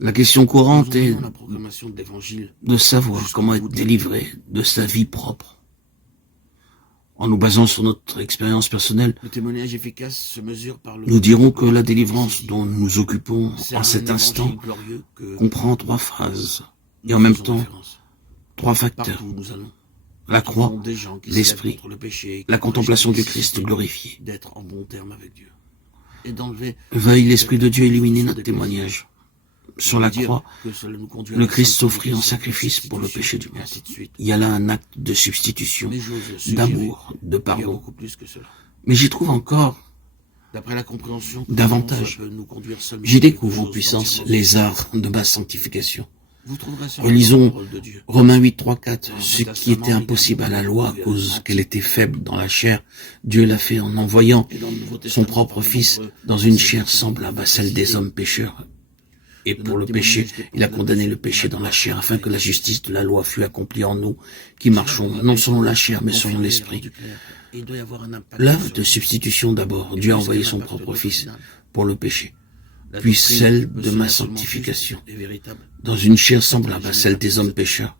La question courante est la proclamation de l'évangile de savoir comment être délivré de sa vie propre. En nous basant sur notre expérience personnelle, le témoignage efficace se mesure par le nous dirons que la délivrance dont nous nous occupons en cet instant comprend 3 phases et en même temps 3 facteurs. La croix, l'esprit, la contemplation du Christ glorifié. D'être en bon terme avec Dieu. Veuille l'Esprit de Dieu illuminer notre témoignage. Sur la croix, le Christ s'offrit en sacrifice pour le péché du monde. Il y a là un acte de substitution, d'amour, de pardon. Mais j'y trouve encore davantage. J'y découvre en puissance les arts de ma sanctification. Relisons Romains 8, 3, 4. Ce qui était impossible à la loi à cause qu'elle était faible dans la chair, Dieu l'a fait en envoyant son propre Fils dans une chair semblable à celle des hommes pécheurs. Et pour le péché, il a condamné le péché dans la chair, afin que la justice de la loi fût accomplie en nous, qui marchons non selon la chair, mais selon l'esprit. L'œuvre de substitution d'abord, Dieu a envoyé son propre Fils pour le péché, puis celle de ma sanctification, dans une chair semblable à celle des hommes pécheurs.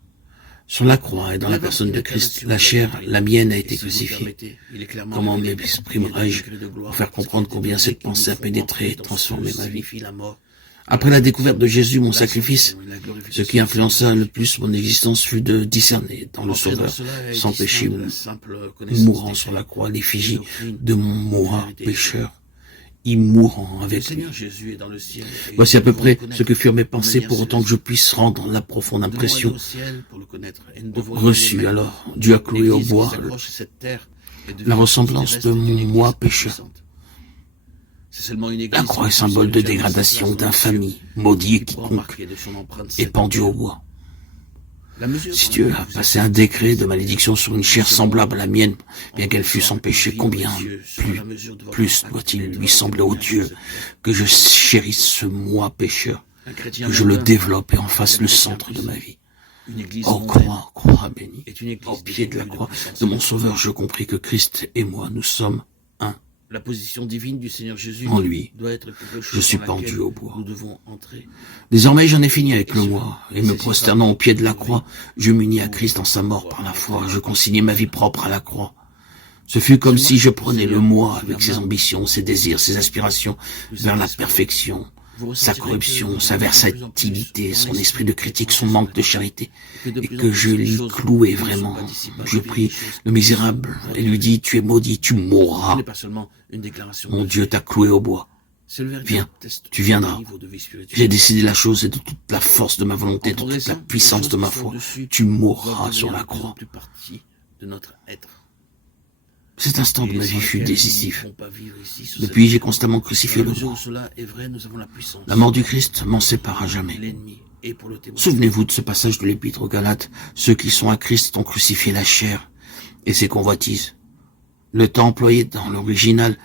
Sur la croix et dans la personne de Christ, la chair, la mienne, a été crucifiée. Comment m'exprimerai-je pour faire comprendre combien cette pensée a pénétré et transformé ma vie? Après la découverte de Jésus, mon sacrifice, ce qui influença le plus mon existence fut de discerner dans le Sauveur, sans péché, mourant sur la croix, l'effigie de mon moi pécheur, y mourant avec lui. Voici à peu près ce que furent mes pensées, pour autant que je puisse rendre la profonde impression reçue. Alors, Dieu a cloué au bois la ressemblance de mon moi pécheur. La croix est symbole de dégradation, d'infamie, maudit et quiconque est pendu au bois. Si Dieu a passé un décret de malédiction sur une chair semblable à la mienne, bien qu'elle fût sans péché, combien plus doit-il lui sembler au Dieu que je chérisse ce moi pécheur, que je le développe et en fasse le centre de ma vie. Oh, croix bénie, au pied de la croix de mon Sauveur, je compris que Christ et moi, nous sommes un. La position divine du Seigneur Jésus en lui, doit être quelque chose je suis pendu au bois. Nous devons entrer. Désormais, j'en ai fini avec le moi, et me prosternant au pied de la croix, je m'unis à Christ en sa mort par la foi. Je consignai ma vie propre à la croix. Ce fut comme si je prenais le moi avec ses ambitions, ses désirs, ses aspirations vers la perfection, sa corruption, sa versatilité, son esprit de critique, son manque de charité, et que je l'y clouais vraiment. Je prie le misérable et lui dis, tu es maudit, tu mourras. Mon Dieu t'a cloué au bois. Viens, tu viendras. J'ai décidé la chose et de toute la force de ma volonté, de toute la puissance de ma foi. Tu mourras sur la croix. Cet instant de ma vie fut décisif. Depuis, j'ai constamment crucifié le moi. La mort du Christ m'en sépare à jamais. Souvenez-vous de ce passage de l'Épître aux Galates. Ceux qui sont à Christ ont crucifié la chair et ses convoitises. Le temps employé dans l'original